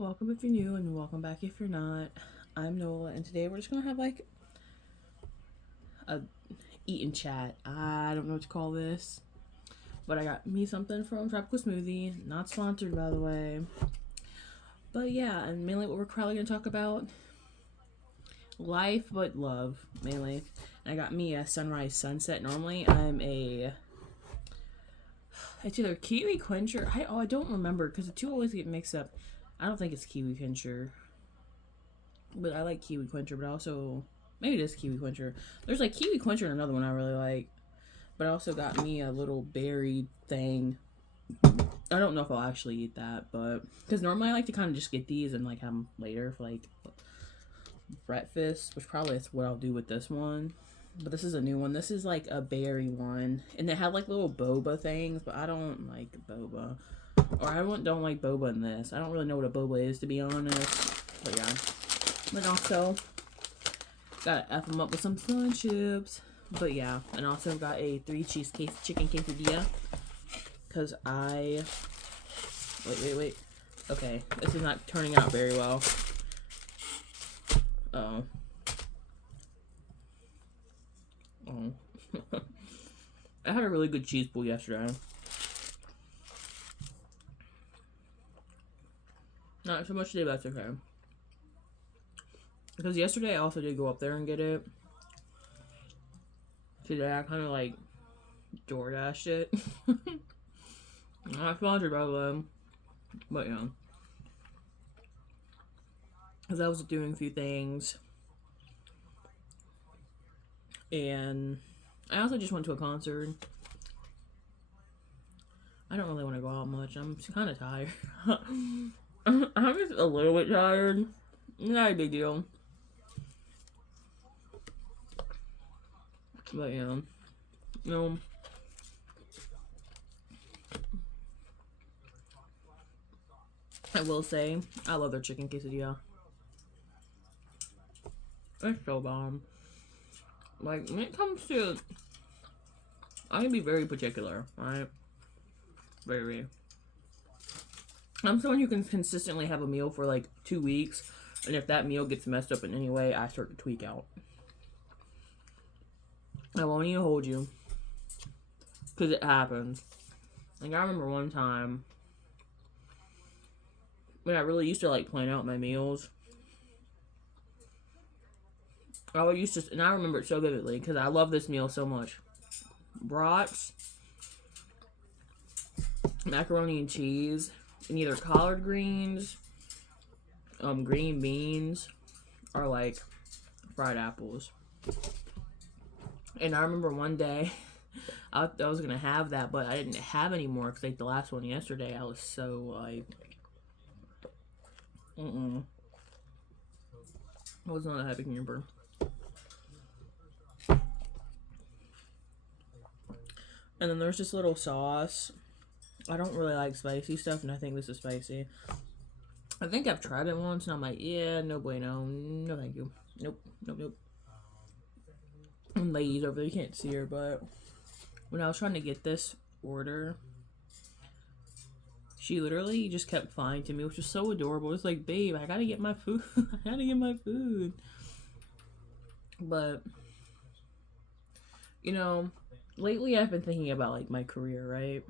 Welcome if you're new, and welcome back if you're not. I'm Nola, and today we're just gonna have like a eat and chat. I don't know what to call this, but I got me something from Tropical Smoothie, not sponsored by the way. But yeah, and mainly what we're probably gonna talk about life, but love mainly. And I got me a sunrise sunset. Normally, it's either kiwi quencher. I don't remember because the two always get mixed up. I don't think it's kiwi quencher. But I like Kiwi Quencher, but also maybe it is Kiwi Quencher. There's like Kiwi Quencher and another one I really like. But I also got me a little berry thing. I don't know if I'll actually eat that, but because normally I like to kind of just get these and like have them later for like breakfast, which probably is what I'll do with this one. But this is a new one. This is like a berry one, and they have like little boba things, but I don't like boba, or don't like boba in this. I don't really know what a boba is to be honest. But yeah. But also, gotta F them up with some sun chips. But yeah, and also got a 3-cheese chicken quesadilla. Because Wait. Okay, this is not turning out very well. Oh. I had a really good cheese pool yesterday. Not so much today, but that's okay. Because yesterday I also did go up there and get it. Today I kind of like DoorDashed it. Not sponsored by them, but yeah. Because I was doing a few things. And I also just went to a concert. I don't really want to go out much. I'm kind of tired. I'm just a little bit tired. Not a big deal. But yeah. No. I will say, I love their chicken quesadilla. It's so bomb. Like, when it comes to... I can be very particular, right? Very. I'm someone who can consistently have a meal for like 2 weeks, and if that meal gets messed up in any way, I start to tweak out. I won't even hold you. Because it happens. Like, I remember one time when I really used to like plan out my meals. I used to, and I remember it so vividly because I love this meal so much. Brats, macaroni and cheese, and either collard greens, green beans, or like fried apples. And I remember one day I was gonna have that, but I didn't have any more because like the last one yesterday, I was so like, I was not a happy camper. And then there's this little sauce. I don't really like spicy stuff, and I think this is spicy. I think I've tried it once, and I'm like, yeah, no bueno, no thank you. Nope. And ladies over there, you can't see her, but when I was trying to get this order, she literally just kept flying to me, which was so adorable. It's like, babe, I gotta get my food. I gotta get my food. But, you know, lately I've been thinking about like my career, right?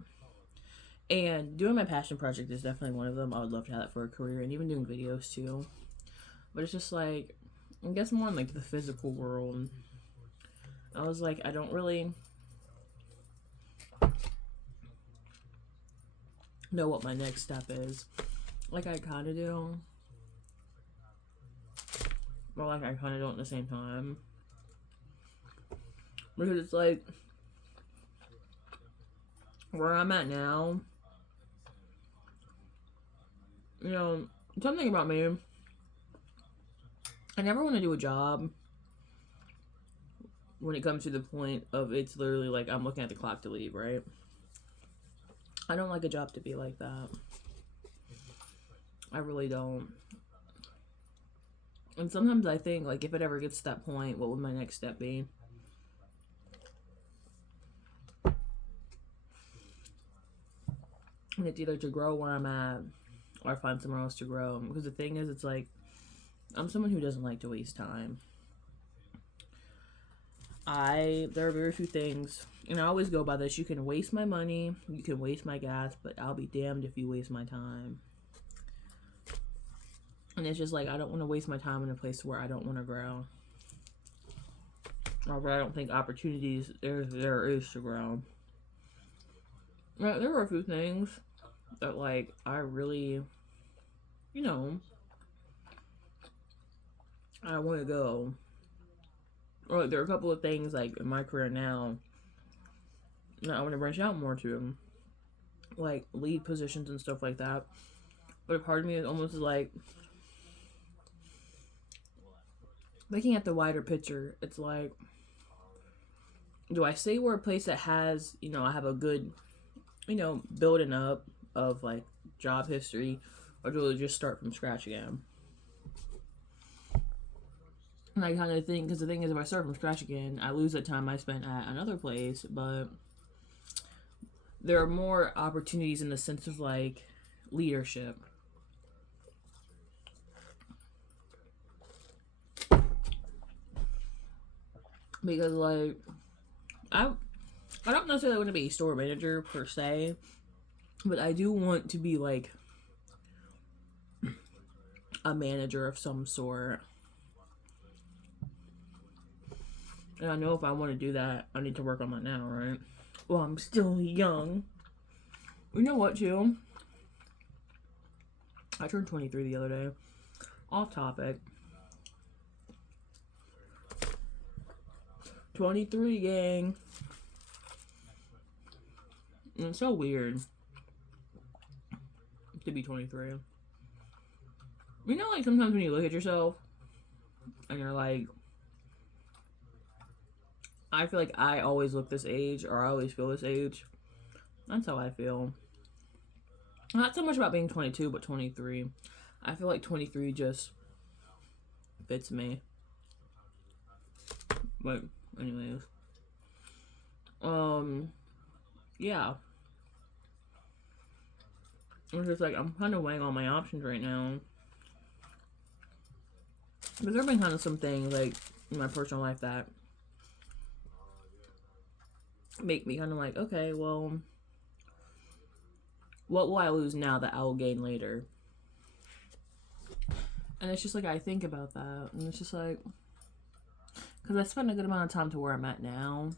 And doing my passion project is definitely one of them. I would love to have that for a career, and even doing videos too. But it's just like, I guess more in like the physical world. I was like, I don't really know what my next step is. Like I kind of do, but like I kind of don't at the same time. Because it's like, where I'm at now, you know, something about me, I never want to do a job when it comes to the point of it's literally like I'm looking at the clock to leave, right? I don't like a job to be like that. I really don't. And sometimes I think, like, if it ever gets to that point, what would my next step be? And it's either to grow where I'm at or find somewhere else to grow. Because the thing is, it's like, I'm someone who doesn't like to waste time. There are very few things, and I always go by this: you can waste my money, you can waste my gas, but I'll be damned if you waste my time. And it's just like, I don't want to waste my time in a place where I don't want to grow, or where I don't think opportunities there is to grow. There are a few things that, like, I really, you know, I want to go. Or there are a couple of things, like, in my career now that I want to branch out more to, like lead positions and stuff like that. But a part of me is almost like, looking at the wider picture, it's like, do I stay where a place that has, I have a good, building up of, like, job history, or do I just start from scratch again? And I kind of think, because the thing is, if I start from scratch again, I lose the time I spent at another place, but there are more opportunities in the sense of, like, leadership. Because, like, I don't necessarily want to be a store manager per se, but I do want to be, like, a manager of some sort. And I know if I want to do that, I need to work on that now, right? Well, I'm still young. You know what, too? I turned 23 the other day. Off topic. 23, gang. And it's so weird to be 23. You know, like, sometimes when you look at yourself and you're like, I feel like I always look this age, or I always feel this age. That's how I feel. Not so much about being 22, but 23. I feel like 23 just fits me. But, anyways. Yeah. It's just like, I'm kind of weighing all my options right now. But there have been kind of some things, like, in my personal life that make me kind of like, okay, well, what will I lose now that I will gain later? And it's just like, I think about that, and it's just like, because I spent a good amount of time to where I'm at now,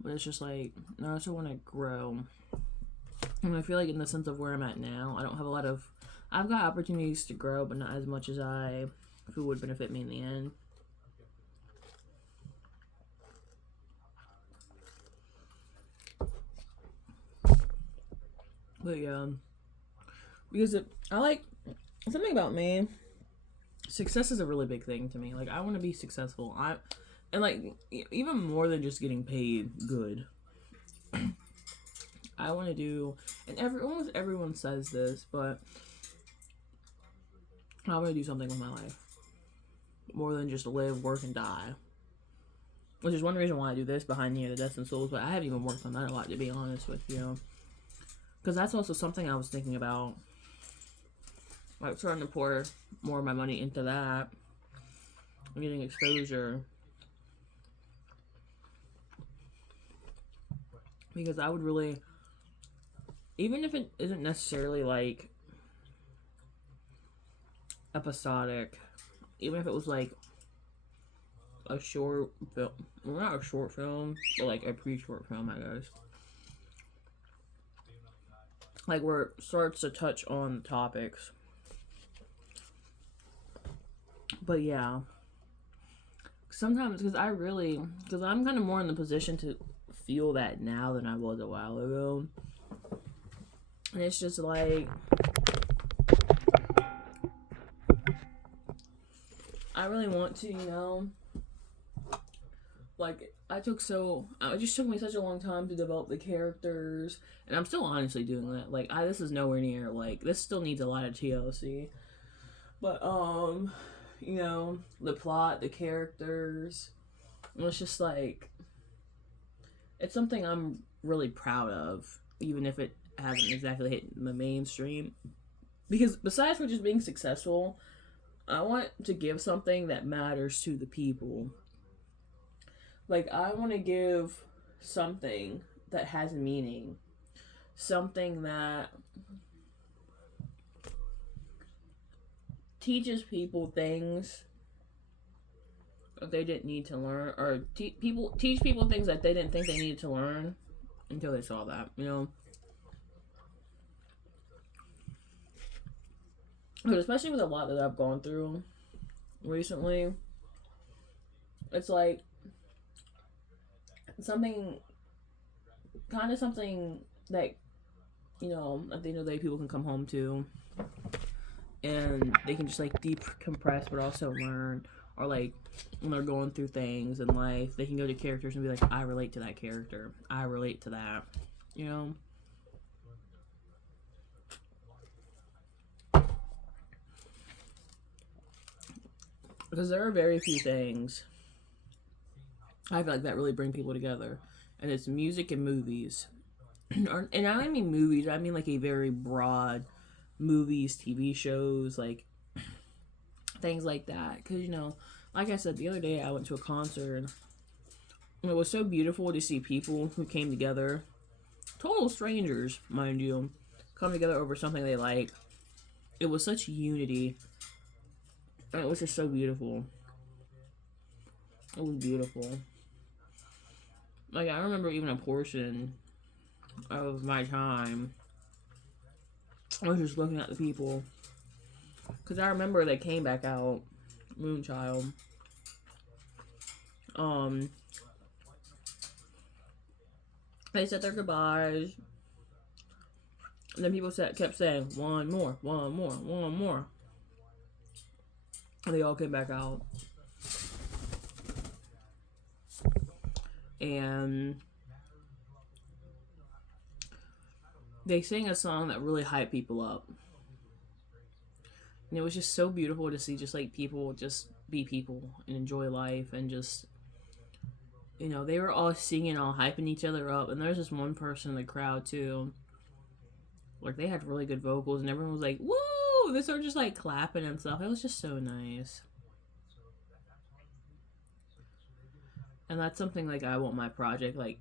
but it's just like, no, I still want to grow. And I feel like in the sense of where I'm at now, I don't have a lot of, I've got opportunities to grow, but not as much as I feel would benefit me in the end. But yeah, because I like, something about me, success is a really big thing to me. Like, I want to be successful. And like, even more than just getting paid good. I want to do, and almost everyone says this, but I want to do something with my life. More than just live, work, and die. Which is one reason why I do this behind the Destined Souls, but I haven't even worked on that a lot, to be honest with you. Because that's also something I was thinking about. Like, trying to pour more of my money into that. I'm getting exposure. Because I would really, even if it isn't necessarily, like, episodic, even if it was, like, a short film, well, not a short film, but, like, a pre-short film, I guess. Like, where it starts to touch on topics. But yeah, sometimes, because I'm kind of more in the position to feel that now than I was a while ago. And it's just like, I really want to, like, it just took me such a long time to develop the characters, and I'm still honestly doing that. Like, this is nowhere near, like, this still needs a lot of TLC. But, the plot, the characters, it's just like, it's something I'm really proud of, even if it hasn't exactly hit the mainstream. Because besides for just being successful, I want to give something that matters to the people. Like, I want to give something that has meaning, something that teaches people things that they didn't need to learn, or teach people things that they didn't think they needed to learn until they saw that, you know. But especially with a lot that I've gone through recently, it's like something, kind of something that, you know, at the end of the day, people can come home to, and they can just like decompress, but also learn, or like when they're going through things in life, they can go to characters and be like, I relate to that character. I relate to that, you know. Because there are very few things I feel like that really bring people together, and it's music and movies. And I don't mean movies, I mean like a very broad movies, TV shows, like things like that. Because, you know, like I said, the other day I went to a concert, and it was so beautiful to see people who came together, total strangers, mind you, come together over something they like. It was such unity, and it was just so beautiful. It was beautiful. Like, I remember even a portion of my time, I was just looking at the people. Because I remember they came back out, Moonchild. They said their goodbyes. And then people kept saying, one more, one more, one more. And they all came back out. And they sang a song that really hyped people up. And it was just so beautiful to see just like people just be people and enjoy life, and just, you know, they were all singing, all hyping each other up. And there's this one person in the crowd too, like they had really good vocals, and everyone was like, woo! They started just like clapping and stuff. It was just so nice. And that's something like I want my project like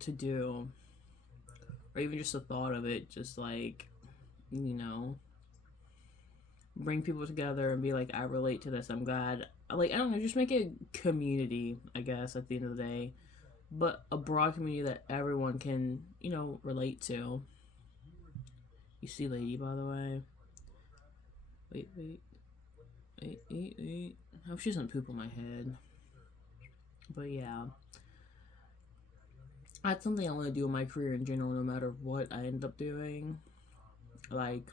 to do, or even just the thought of it, just like, you know, bring people together and be like, I relate to this. I'm glad. Like, I don't know, just make a community, I guess, at the end of the day. But a broad community that everyone can, you know, relate to. You see Lady, by the way. Wait. I hope she doesn't poop on my head. But yeah. That's something I want to do in my career in general, no matter what I end up doing. Like,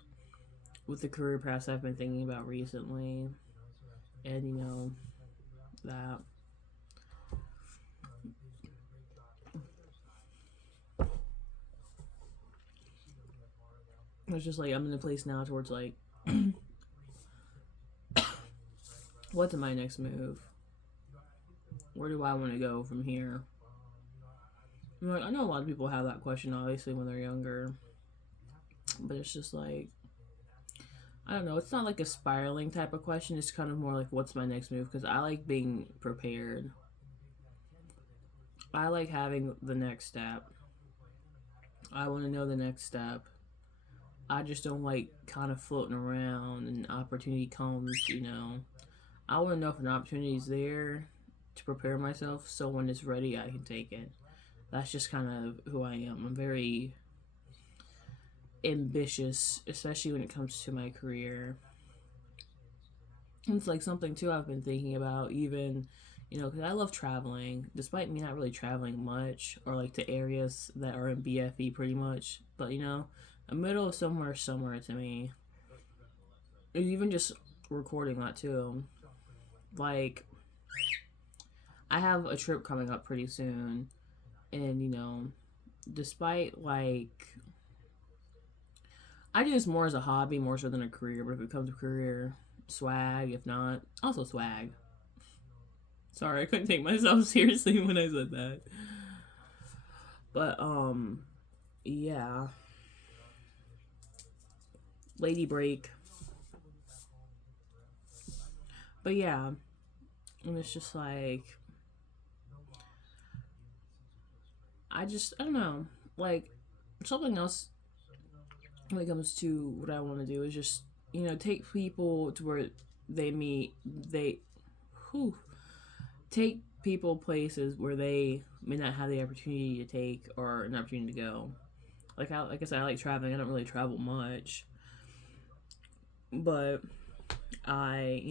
with the career paths I've been thinking about recently, and you know, that it's just like I'm in a place now towards like what's my next move? Where do I want to go from here? I know a lot of people have that question obviously when they're younger, but it's just like, I don't know, it's not like a spiraling type of question. It's kind of more like, what's my next move? Because I like being prepared. I like having the next step. I want to know the next step. I just don't like kind of floating around and opportunity comes, you know. I want to know if an opportunity is there to prepare myself, so when it's ready, I can take it. That's just kind of who I am. I'm very ambitious, especially when it comes to my career. It's like something too I've been thinking about, even, you know, because I love traveling, despite me not really traveling much, or like to areas that are in BFE pretty much. But, you know, a middle of somewhere to me. Even just recording that too. Like, I have a trip coming up pretty soon, and, you know, despite like, I do this more as a hobby more so than a career, but if it comes to career, swag. If not, also swag. Sorry, I couldn't take myself seriously when I said that. But yeah. Lady Break. But yeah, and it's just like I don't know, like something else when it comes to what I want to do is just take people to where they meet they whew, take people places where they may not have the opportunity to take or an opportunity to go. Like I said, I like traveling. I don't really travel much, but I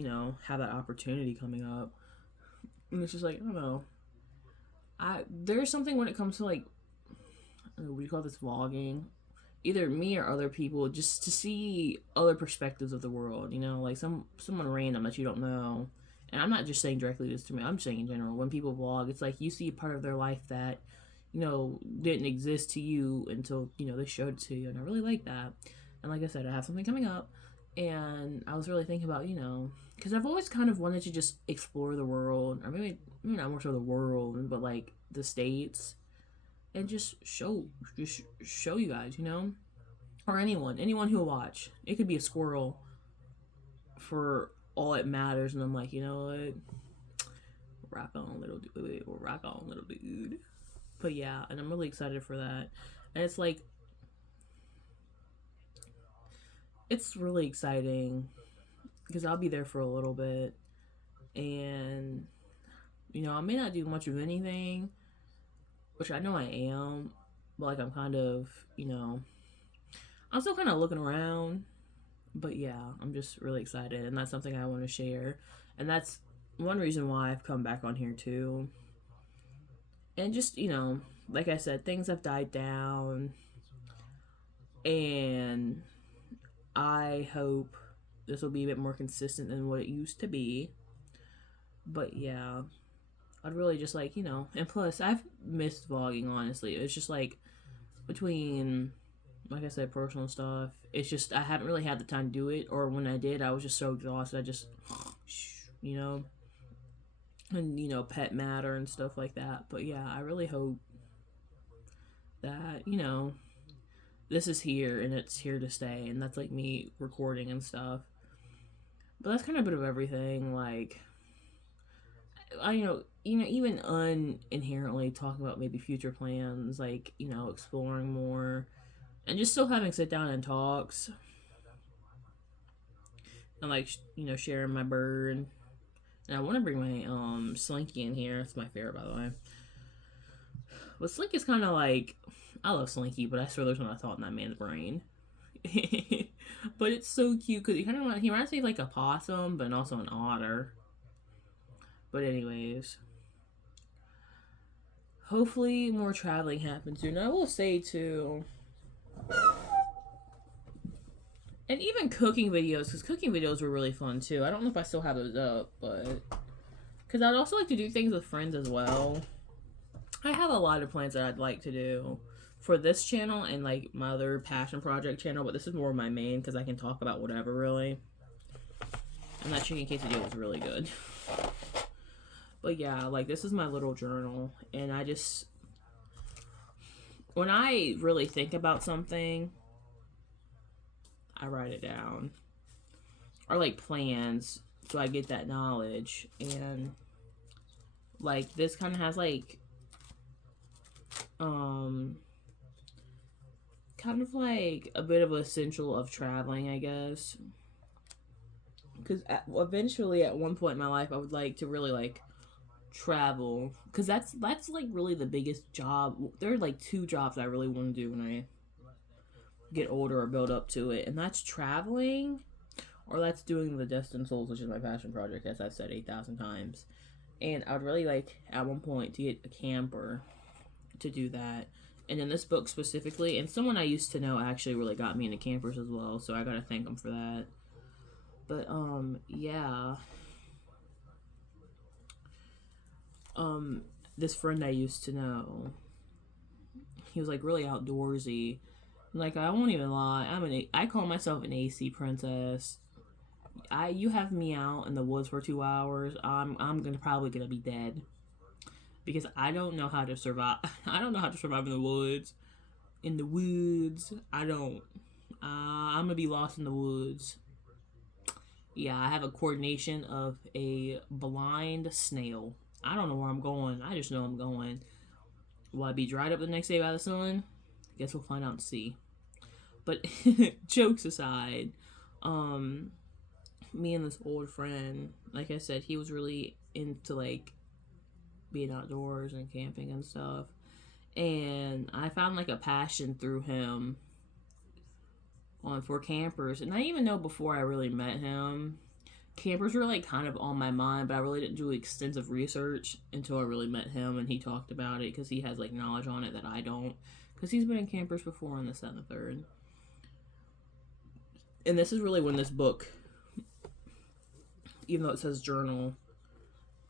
have that opportunity coming up, and it's just like I don't know. There's something when it comes to like what do you call this, vlogging, either me or other people, just to see other perspectives of the world. Like someone random that you don't know. And I'm not just saying directly this to me. I'm just saying in general. When people vlog, it's like you see a part of their life that didn't exist to you until they showed it to you, and I really like that. And like I said, I have something coming up, and I was really thinking about because I've always kind of wanted to just explore the world, or maybe not more so the world, but like the states, and just show you guys, or anyone who will watch. It could be a squirrel for all it matters, and I'm like, you know what, rock on little dude, rock on little dude. But yeah, and I'm really excited for that. And it's like, it's really exciting because I'll be there for a little bit, and I may not do much of anything, which I know I am, but like I'm kind of, I'm still kind of looking around. But yeah, I'm just really excited, and that's something I want to share, and that's one reason why I've come back on here too. And just like I said, things have died down, and I hope this will be a bit more consistent than what it used to be. But yeah, I'd really just like, and plus I've missed vlogging, honestly. It's just like between, like I said, personal stuff. It's just I haven't really had the time to do it, or when I did, I was just so exhausted. I just, and pet matter and stuff like that. But yeah, I really hope that this is here and it's here to stay, and that's like me recording and stuff. But that's kind of a bit of everything. Like, I even inherently talking about maybe future plans, like exploring more, and just still having sit down and talks, and like sharing my bird. And I want to bring my Slinky in here. It's my favorite, by the way. But Slinky's kind of like, I love Slinky, but I swear there's not a thought in that man's brain. But it's so cute because he reminds me of like a possum, but also an otter. But anyways, hopefully more traveling happens soon. I will say too, and even cooking videos, because cooking videos were really fun too. I don't know if I still have those up, but because I'd also like to do things with friends as well. I have a lot of plans that I'd like to do for this channel and like my other passion project channel, but this is more my main because I can talk about whatever, really. And that chicken quesadilla was really good. But yeah, like this is my little journal, and I just, when I really think about something, I write it down, or like plans, so I get that knowledge. And like this kind of has like kind of like a bit of essential of traveling, I guess, because eventually at one point in my life I would like to really like travel, because that's like really the biggest job. There are like two jobs I really want to do when I get older or build up to it, and that's traveling, or that's doing the Destined Souls, which is my passion project, as I've said 8,000 times. And I'd really like at one point to get a camper to do that. And in this book specifically, and someone I used to know actually really got me into campers as well, so I gotta thank them for that. But yeah, this friend I used to know, he was like really outdoorsy. Like, I won't even lie, I call myself an AC princess. You have me out in the woods for 2 hours, I'm probably gonna be dead, because I don't know how to survive. I don't know how to survive in the woods. I don't. I'm gonna be lost in the woods. Yeah, I have a coordination of a blind snail. I don't know where I'm going. I just know I'm going. Will I be dried up the next day by the sun? Guess we'll find out and see. But jokes aside, um, me and this old friend, like I said, he was really into like being outdoors and camping and stuff. And I found like a passion through him on for campers. And I even know before I really met him, campers were like kind of on my mind, but I really didn't do extensive research until I really met him and he talked about it because he has like knowledge on it that I don't. Because he's been in campers before and this, that, and the third. And this is really when this book, even though it says journal,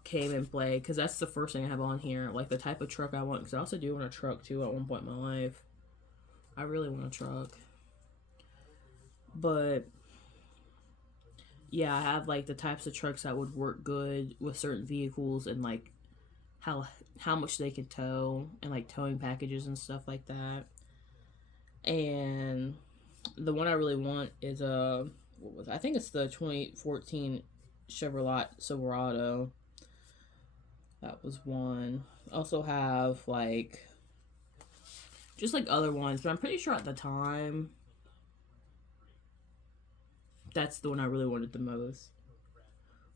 came in play. Because that's the first thing I have on here. Like the type of truck I want. Because I also do want a truck too at one point in my life. I really want a truck. But yeah, I have like the types of trucks that would work good with certain vehicles and like how much they can tow and like towing packages and stuff like that. And the one I really want is I think it's the 2014 Chevrolet Silverado. That was one. Also have like just like other ones, but I'm pretty sure at the time that's the one I really wanted the most.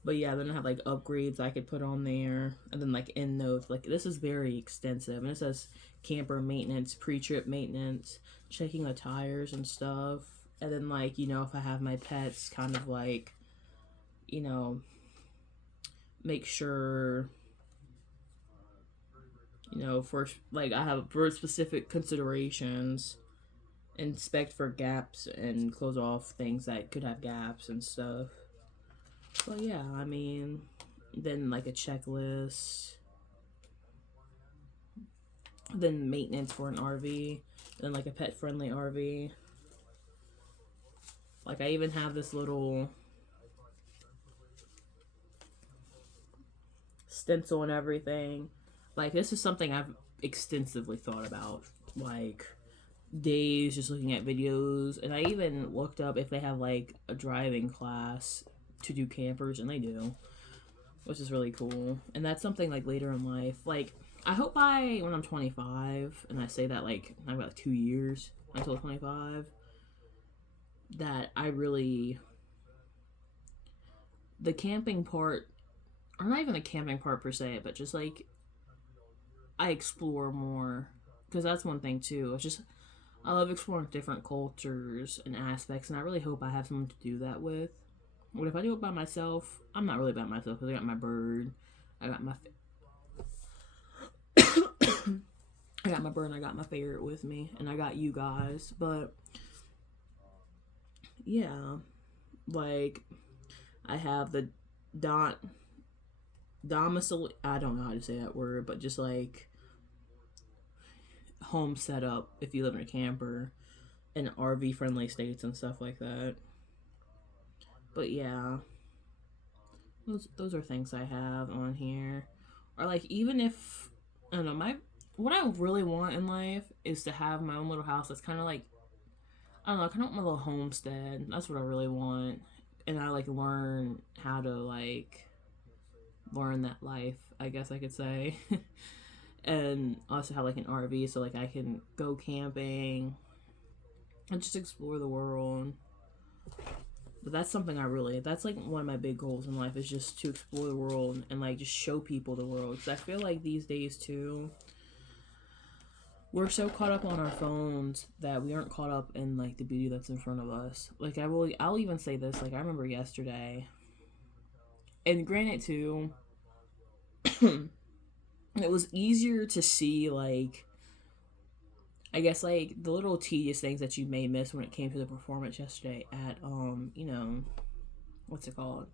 But yeah, then I have like upgrades I could put on there, and then like end notes. Like this is very extensive, and it says camper maintenance, pre-trip maintenance, checking the tires and stuff, and then like if I have my pets, kind of like make sure for like I have for specific considerations, inspect for gaps and close off things that could have gaps and stuff. But yeah, I mean, then like a checklist, then maintenance for an RV, then like a pet friendly RV. Like I even have this little stencil and everything. Like this is something I've extensively thought about. Like days just looking at videos, and I even looked up if they have like a driving class to do campers, and they do, which is really cool. And that's something like later in life, like I hope when I'm 25, and I say that like I've got like 2 years until 25, that I really the camping part, or not even the camping part per se, but just like I explore more, because that's one thing too. It's just I love exploring different cultures and aspects, and I really hope I have someone to do that with. But if I do it by myself, I'm not really by myself, because I got my bird, I got my I got my bird, and I got my ferret with me, and I got you guys. But yeah, like I have the domicile. I don't know how to say that word, but just like home setup if you live in a camper, in RV friendly states and stuff like that. But yeah, those are things I have on here. Or like even if I don't know, what I really want in life is to have my own little house that's kind of like I don't know, kind of my little homestead. That's what I really want, and I like learn how to like learn that life, I guess I could say. And also have like an RV so like I can go camping and just explore the world. But that's something that's like one of my big goals in life, is just to explore the world and like just show people the world. Because I feel like these days too, we're so caught up on our phones that we aren't caught up in like the beauty that's in front of us. Like I'll even say this, like I remember yesterday, and granted too, it was easier to see like I guess like the little tedious things that you may miss when it came to the performance yesterday at what's it called,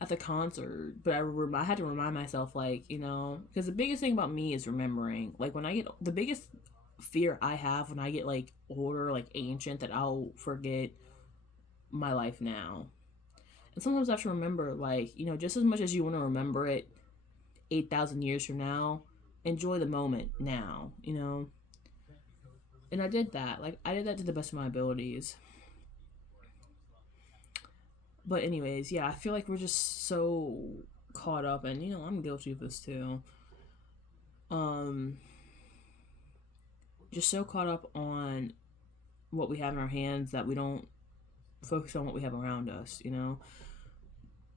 at the concert. But I had to remind myself, like, because the biggest thing about me is remembering. Like when I get the biggest fear I have when I get like older, like ancient, that I'll forget my life now. And sometimes I have to remember, like, just as much as you want to remember it 8,000 years from now, enjoy the moment now, And I did that. Like, I did that to the best of my abilities. But anyways, yeah, I feel like we're just so caught up, and I'm guilty of this too. Um, just so caught up on what we have in our hands that we don't focus on what we have around us. And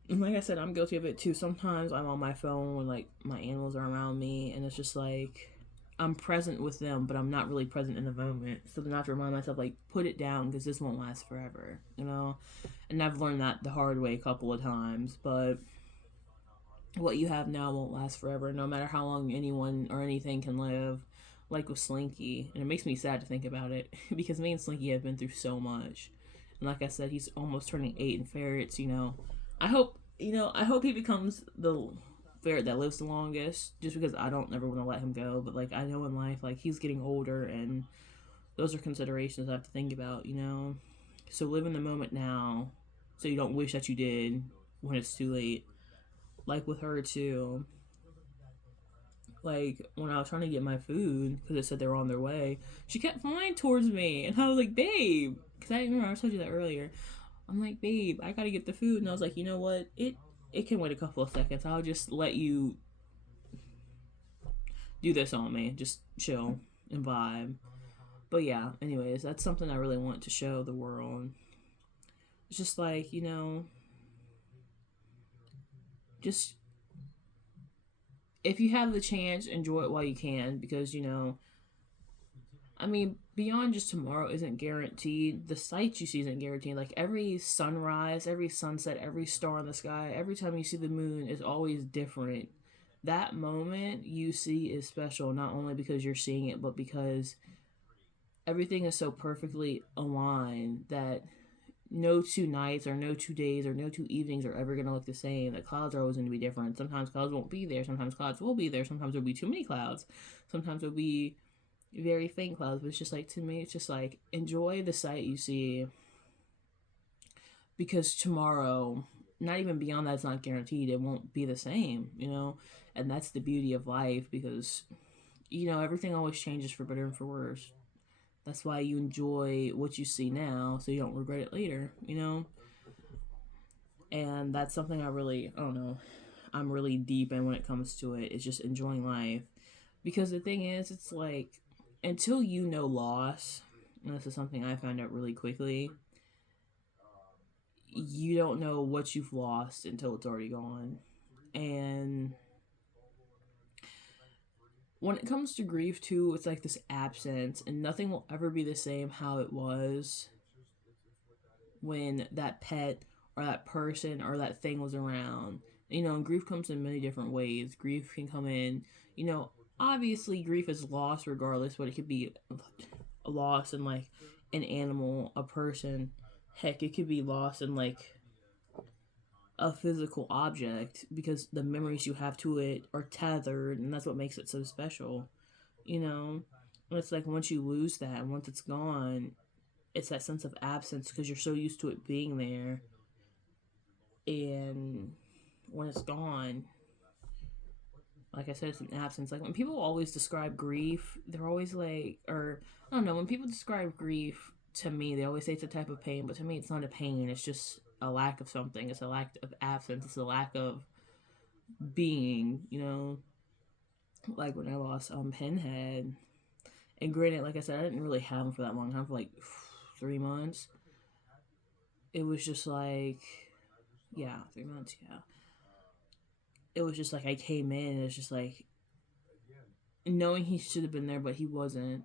like I said, I'm guilty of it too. Sometimes I'm on my phone when like my animals are around me, and it's just like I'm present with them, but I'm not really present in the moment. So then I have to remind myself, like, put it down because this won't last forever. And I've learned that the hard way a couple of times. But what you have now won't last forever, no matter how long anyone or anything can live. Like with Slinky, and it makes me sad to think about it because me and Slinky have been through so much. And like I said, he's almost turning 8 in ferrets. I hope I hope he becomes the ferret that lives the longest, just because I don't ever want to let him go. But like I know in life, like he's getting older, and those are considerations I have to think about. So live in the moment now, so you don't wish that you did when it's too late. Like with her too. Like when I was trying to get my food because it said they were on their way, she kept flying towards me, and I was like, "Babe," because I remember I told you that earlier. I'm like, "Babe, I gotta get the food," and I was like, "You know what? It can wait a couple of seconds. I'll just let you do this on me. Just chill and vibe." But yeah, anyways, that's something I really want to show the world. It's just like just if you have the chance, enjoy it while you can, because I mean, beyond just tomorrow isn't guaranteed. The sight you see isn't guaranteed. Like every sunrise, every sunset, every star in the sky, every time you see the moon is always different. That moment you see is special, not only because you're seeing it, but because everything is so perfectly aligned that no 2 nights or no 2 days or no 2 evenings are ever going to look the same. The clouds are always going to be different. Sometimes clouds won't be there. Sometimes clouds will be there. Sometimes there'll be too many clouds. Sometimes there'll be very faint clouds. But it's just like, to me, it's just like, enjoy the sight you see, because tomorrow, not even beyond that, it's not guaranteed. It won't be the same. And that's the beauty of life, because everything always changes for better and for worse. That's why you enjoy what you see now, so you don't regret it later. And that's something I don't know, I'm really deep in when it comes to it. It's just enjoying life. Because the thing is, it's like, until you know loss, and this is something I found out really quickly, you don't know what you've lost until it's already gone. And when it comes to grief too, it's like this absence, and nothing will ever be the same how it was when that pet or that person or that thing was around. And grief comes in many different ways. Grief can come in, obviously grief is loss regardless, but it could be a loss in like an animal, a person. Heck, it could be lost in like a physical object, because the memories you have to it are tethered, and that's what makes it so special. And it's like once you lose that, once it's gone, it's that sense of absence because you're so used to it being there. And when it's gone, like I said, it's an absence. Like when people always describe grief, they're always like, or I don't know, when people describe grief to me, they always say it's a type of pain, but to me, it's not a pain. It's just a lack of something. It's a lack of absence. It's a lack of being. Like when I lost Pinhead, and granted, like I said, I didn't really have him for that long time, for like 3 months. It was just like, yeah, 3 months, yeah. It was just like I came in, and it's just like, knowing he should have been there, but he wasn't.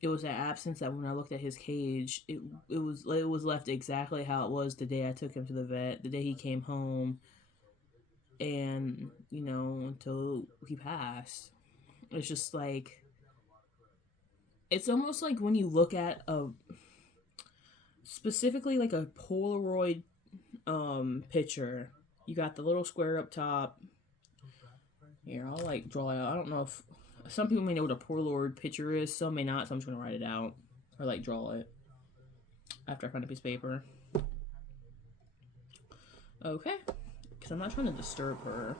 It was that absence that when I looked at his cage, it was left exactly how it was the day I took him to the vet, the day he came home, and until he passed. It's just like, it's almost like when you look at specifically like a Polaroid picture. You got the little square up top. Here, I'll like draw it out. I don't know if some people may know what a Polaroid picture is, some may not, so I'm just gonna write it out or like draw it after I find a piece of paper. Okay, because I'm not trying to disturb her.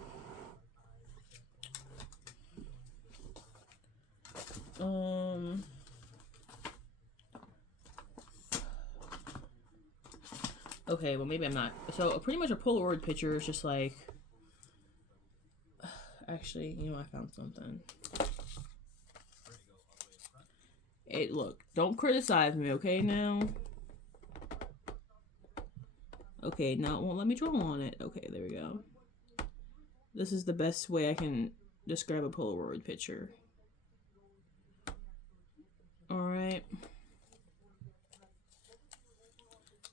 Okay, well maybe I'm not. So pretty much a Polaroid picture is just like. Actually, you know, I found something. Hey, look, don't criticize me, okay? Now. Okay, now it won't let me draw on it. Okay, there we go. This is the best way I can describe a Polaroid picture. Alright.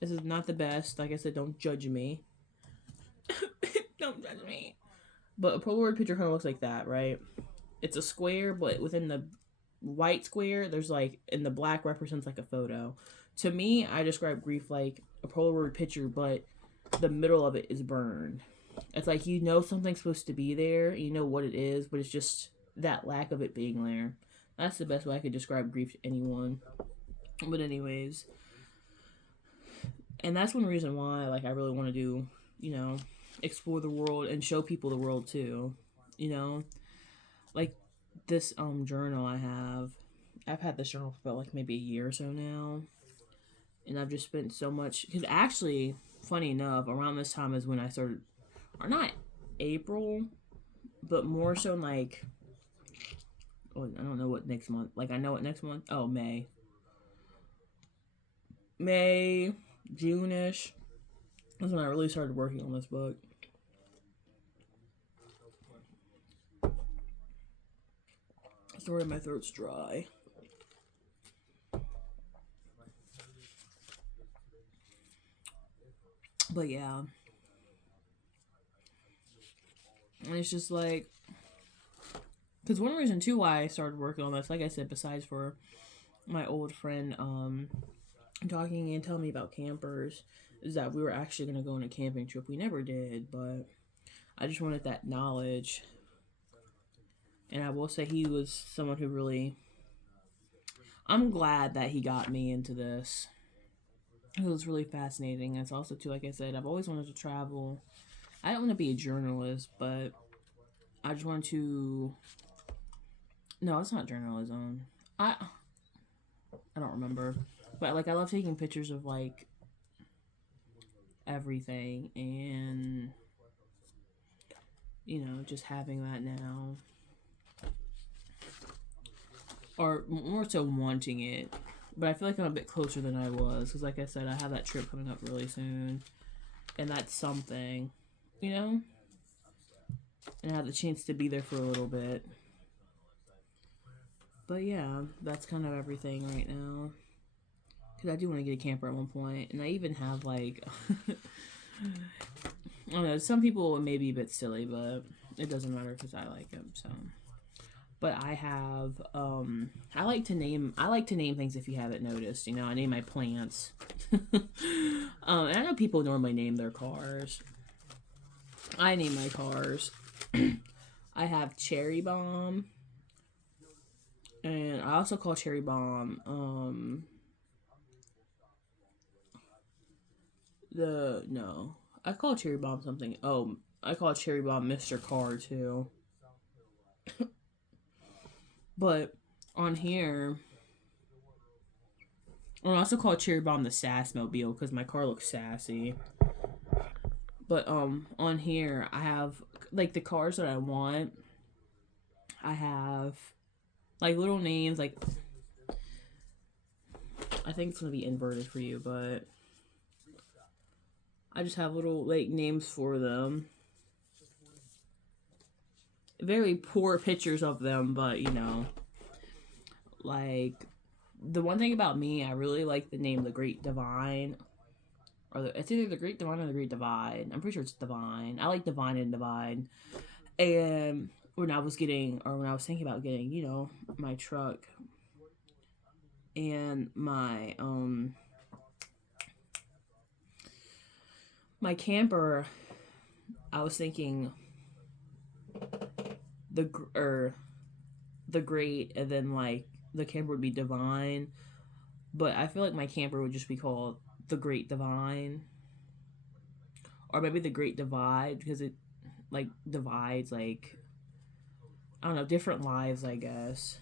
This is not the best. Like I said, don't judge me. Don't judge me. But a Polaroid picture kind of looks like that, right? It's a square, but within the white square, there's like, and the black represents like a photo. To me, I describe grief like a Polaroid picture, but the middle of it is burned. It's like you know something's supposed to be there, you know what it is, but it's just that lack of it being there. That's the best way I could describe grief to anyone. But anyways, and that's one reason why like I really want to do, you know, explore the world and show people the world too. You know, like this journal I've had this journal for about like maybe a year or so now, and I've just spent so much because actually, funny enough, around this time is when I started, or not April, but more so like, oh, I don't know what next month. Like I know what next month. Oh, May, June-ish. That's when I really started working on this book. Sorry, my throat's dry. But yeah. And it's just like, because one reason too why I started working on this, like I said, besides for my old friend talking and telling me about campers, is that we were actually going to go on a camping trip. We never did, but I just wanted that knowledge. And I will say he was someone who really, I'm glad that he got me into this. It was really fascinating. It's also too, like I said, I've always wanted to travel. I don't want to be a journalist, but I just want to. No, it's not journalism. I don't remember, but like I love taking pictures of like everything, and you know, just having that now, or more so wanting it. But I feel like I'm a bit closer than I was because, like I said, I have that trip coming up really soon, and that's something, you know. And I have the chance to be there for a little bit. But yeah, that's kind of everything right now. Because I do want to get a camper at one point, and I even have like, I don't know. Some people may be a bit silly, but it doesn't matter because I like them. So, but I have, I like to name things if you haven't noticed. You know, I name my plants. And I know people normally name their cars. I name my cars. I have Cherry Bomb. And I also call Cherry Bomb, I call Cherry Bomb something. Oh, I call Cherry Bomb Mr. Car too. But on here, I also call Cherry Bomb the Sass Mobile because my car looks sassy. But on here I have like the cars that I want. I have like little names like, I think it's gonna be inverted for you, but I just have little like names for them. Very poor pictures of them, but you know, like the one thing about me, I really like the name The Great Divine, or it's either The Great Divine or The Great Divide. I'm pretty sure it's Divine. I like Divine and Divine. And when I was thinking about getting, you know, my truck and my camper, I was thinking the great, and then like the camper would be Divine, but I feel like my camper would just be called The Great Divine, or maybe The Great Divide because it like divides like, I don't know, different lives, I guess.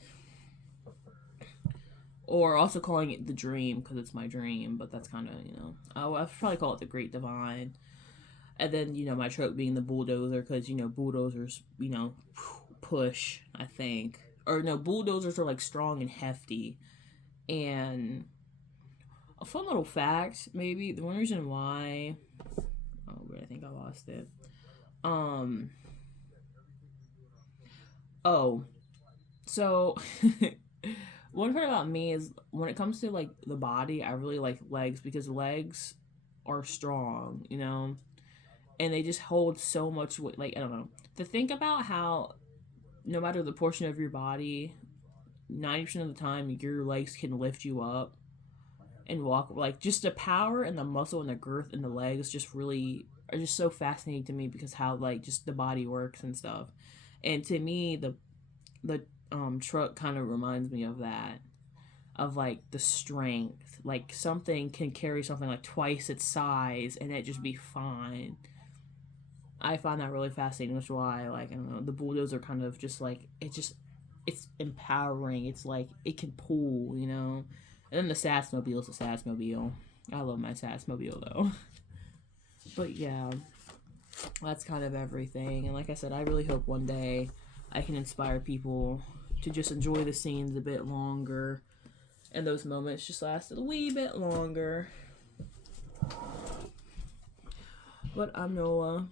or also calling it the Dream because it's my dream, but that's kind of, I'd probably call it the Great Divine. And then, my truck being the Bulldozer because, bulldozers, push, I think. Or no, bulldozers are like strong and hefty. And a fun little fact, maybe, the one reason why. Oh, but I think I lost it. Oh, so one part about me is when it comes to like the body, I really like legs because legs are strong, and they just hold so much weight. Like, I don't know. To think about how no matter the portion of your body, 90% of the time your legs can lift you up and walk. Like, just the power and the muscle and the girth in the legs just really are just so fascinating to me because how like just the body works and stuff. And to me, the truck kind of reminds me of that, of like the strength. Like something can carry something like twice its size and it just be fine. I find that really fascinating, which is why, like, I don't know, the bulldozer kind of just like it's empowering. It's like it can pull, And then the Sassmobile is the Sassmobile. I love my Sassmobile though. But yeah, that's kind of everything. And like I said, I really hope one day I can inspire people to just enjoy the scenes a bit longer, and those moments just lasted a wee bit longer. But I'm Noah.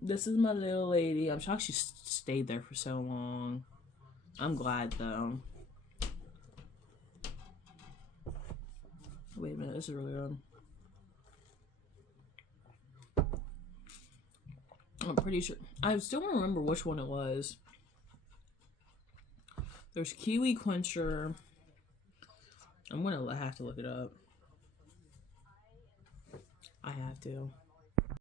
This is my little lady. I'm shocked she stayed there for so long. I'm glad though. Wait a minute, this is really good. I'm pretty sure. I still don't remember which one it was. There's Kiwi Quencher. I'm gonna have to look it up. I have to.